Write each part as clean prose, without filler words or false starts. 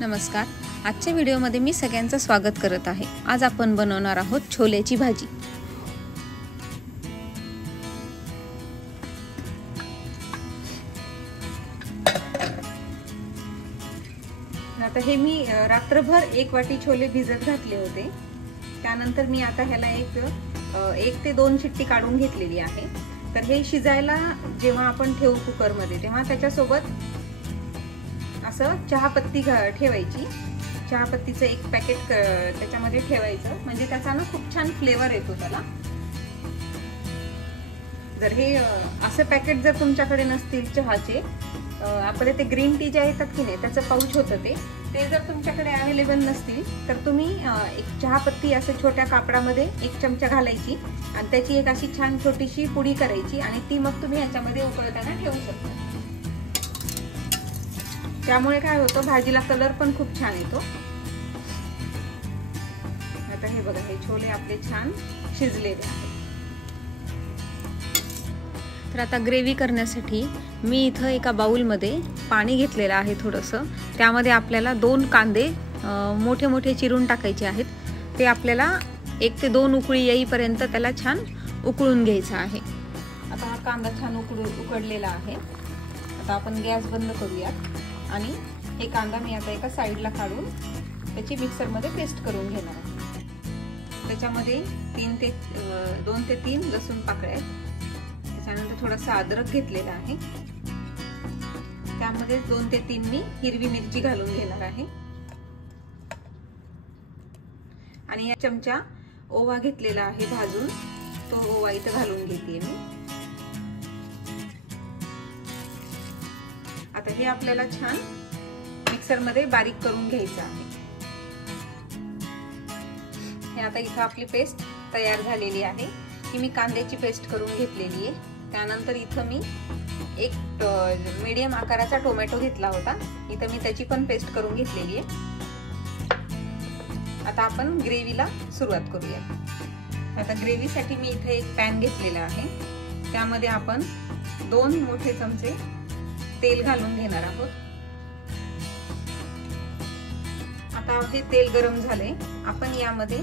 नमस्कार. आजच्या व्हिडिओमध्ये मी सगळ्यांचं स्वागत करत आहे. आज आपण बनवणार आहोत छोलेची भाजी. आता हे मी रात्रभर 1 वाटी छोले भिजत घातले होते. त्यानंतर मी आता ह्याला एक ते 2 शिट्टी काढून घेतलेली आहे. तर हे शिजायला जेव्हा आपण ठेवू कुकर मध्ये तेव्हा त्याच्यासोबत असं चहापत्ती ठेवायची. चहापत्तीचं एक पॅकेट त्याच्यामध्ये ठेवायचं, म्हणजे त्याचा ना खूप छान फ्लेवर येतो त्याला. जर हे असे पॅकेट जर तुमच्याकडे नसतील चहाचे, आपले ते ग्रीन टी जे येतात की नाही त्याचं पाऊच होतं ते जर तुमच्याकडे अवेलेबल नसतील तर तुम्ही एक चहापत्ती असं छोट्या कापडामध्ये 1 चमचा घालायची आणि त्याची एक अशी छान छोटीशी पुडी करायची आणि ती मग तुम्ही ह्याच्यामध्ये उकळताना ठेवू शकता. त्यामुळे काय होतं, भाजीला कलर पण खूप छान येतो. आता हे बघा, हे छोले आपले छान शिजलेले आहेत. तर आता ग्रेव्ही करण्यासाठी मी इथं एका बाउलमध्ये पाणी घेतलेलं आहे थोडंसं. त्यामध्ये आपल्याला 2 कांदे मोठे मोठे चिरून टाकायचे आहेत. ते आपल्याला 1 ते 2 उकळी येईपर्यंत त्याला छान उकळून घ्यायचं आहे. आता हा कांदा छान उकडलेला आहे. आता आपण गॅस बंद करूयात आणि हे कांदा मी आता एका साईडला काढून त्याची मिक्सरमध्ये पेस्ट करून घेणार आहे. त्याच्यामध्ये 2 ते 3 लसूण पाकळ्या आहेत. त्याच्यानंतर थोडासा अद्रक घेतलेला आहे. त्यामध्ये 2 ते 3 मी हिरवी मिरची घालून घेणार आहे आणि 1 चमचा ओवा घेतलेला आहे भाजून, तो ओवा इथं घालून घेते मी. आता हे आपल्याला छान मिक्सर मध्ये बारीक करून घ्यायचं आहे. हे आता इथं आपली पेस्ट तयार झालेली आहे. ही मी कांद्याची पेस्ट करून घेतलेली आहे. त्यानंतर इथं मी एक मीडियम आकाराचा टोमॅटो घेतला होता. इथं मी त्याची पण पेस्ट करून घेतलेली आहे. आता आपण ग्रेव्हीला सुरुवात करूया. आता ग्रेव्हीसाठी मी इथे एक पॅन घेतलेला आहे. त्यामध्ये आपण 2 मोठे चमचे तेल घालून घेणार आहोत. आता हे तेल गरम झाले. आपण यामध्ये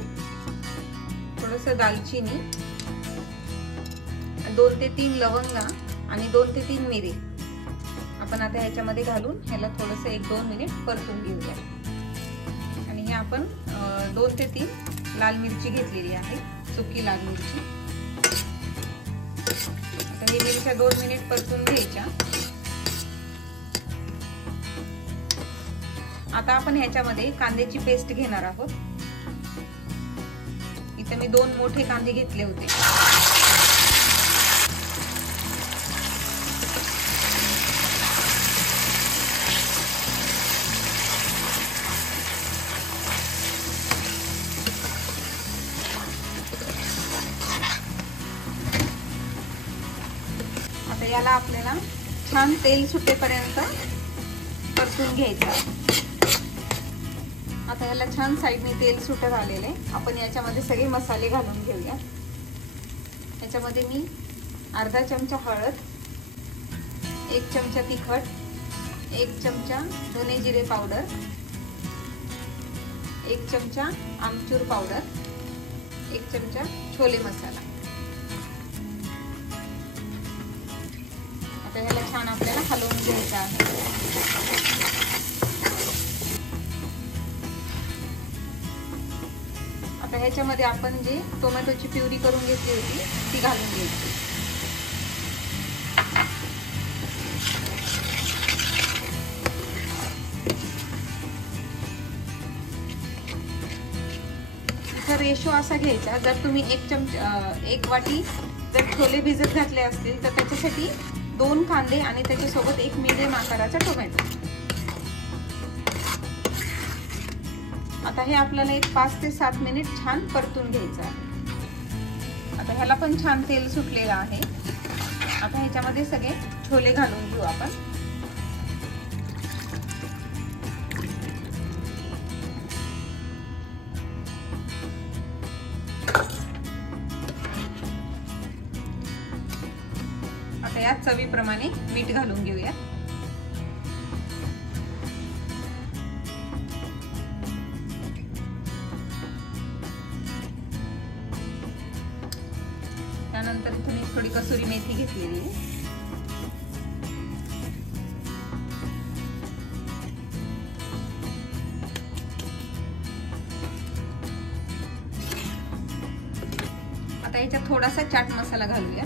थोडंसं दालचिनी, 2 ते 3 लवंगा आणि 2 ते 3 मिरी आपण आता ह्याच्यामध्ये घालून ह्याला थोडंसं 1-2 मिनिट परतून घेऊया. आणि हे आपण 2 ते 3 लाल मिरची घेतलेली आहे, सुकी लाल मिरची. आता हे मिरच्या 2 मिनिट परतून घ्यायच्या. आता आपण ह्याच्यामध्ये कांद्याची पेस्ट घेणार आहोत. इथे मी 2 मोठे कांदे घेतले होते. आता याला आपल्याला छान तेल सुटेपर्यंत परतून घ्यायचं. आता याला छान साईडने तेल सुटत आलेले. आपण याच्यामध्ये सगळे मसाले घालून घेऊया. याच्यामध्ये मी अर्धा चमचा हळद, 1 चमचा तिखट, 1 चमचा धने जिरे पावडर, 1 चमचा आमचूर पावडर, 1 चमचा छोले मसाला. आता ह्याला छान आपल्याला हलवून घ्यायचं आहे. आता ह्याच्यामध्ये आपण जे टोमॅटोची प्युरी करून घेतली होती ती घालून घ्यायची. इथं रेशो असा घ्यायचा, जर तुम्ही 1 वाटी जर छोले भिजत घातले असतील तर त्याच्यासाठी 2 कांदे आणि त्याच्यासोबत 1 मीडियम आकाराचा टोमॅटो. आता हे आपल्याला 5 ते 7 मिनिट छान परतून घ्यायचं आहे. आता ह्याला पण छान तेल सुटलेलं आहे. आता ह्याच्यामध्ये सगळे छोले घालून घेऊ आपण. आता यात चवीप्रमाणे मीठ घालून घेऊया. त्यानंतर इथून थोडी कसुरी मेथी घेतलेली आहे. आता याच्यात थोडासा चाट मसाला घालूया.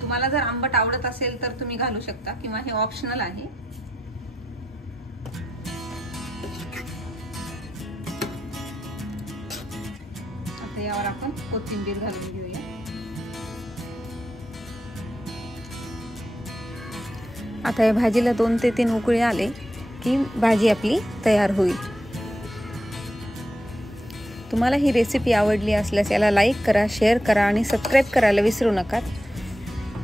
तुम्हाला जर आंबट आवडत असेल तर तुम्ही घालू शकता किंवा हे ऑप्शनल आहे. आता यावर आपण कोथिंबीर घालून घेऊया. आता या भाजीला 2 ते 3 उकळी आले की भाजी आपली तयार होईल. तुम्हाला ही रेसिपी आवडली असल्यास याला लाईक करा, शेअर करा आणि सबस्क्राईब करायला विसरू नका.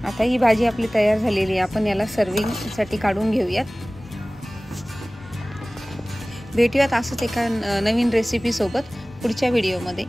आता ही भाजी आपली तयार झालेली आहे. आपण याला सर्विंगसाठी काढून घेऊयात. भेटूयात असंच एका नवीन रेसिपी सोबत पुढच्या व्हिडिओमध्ये.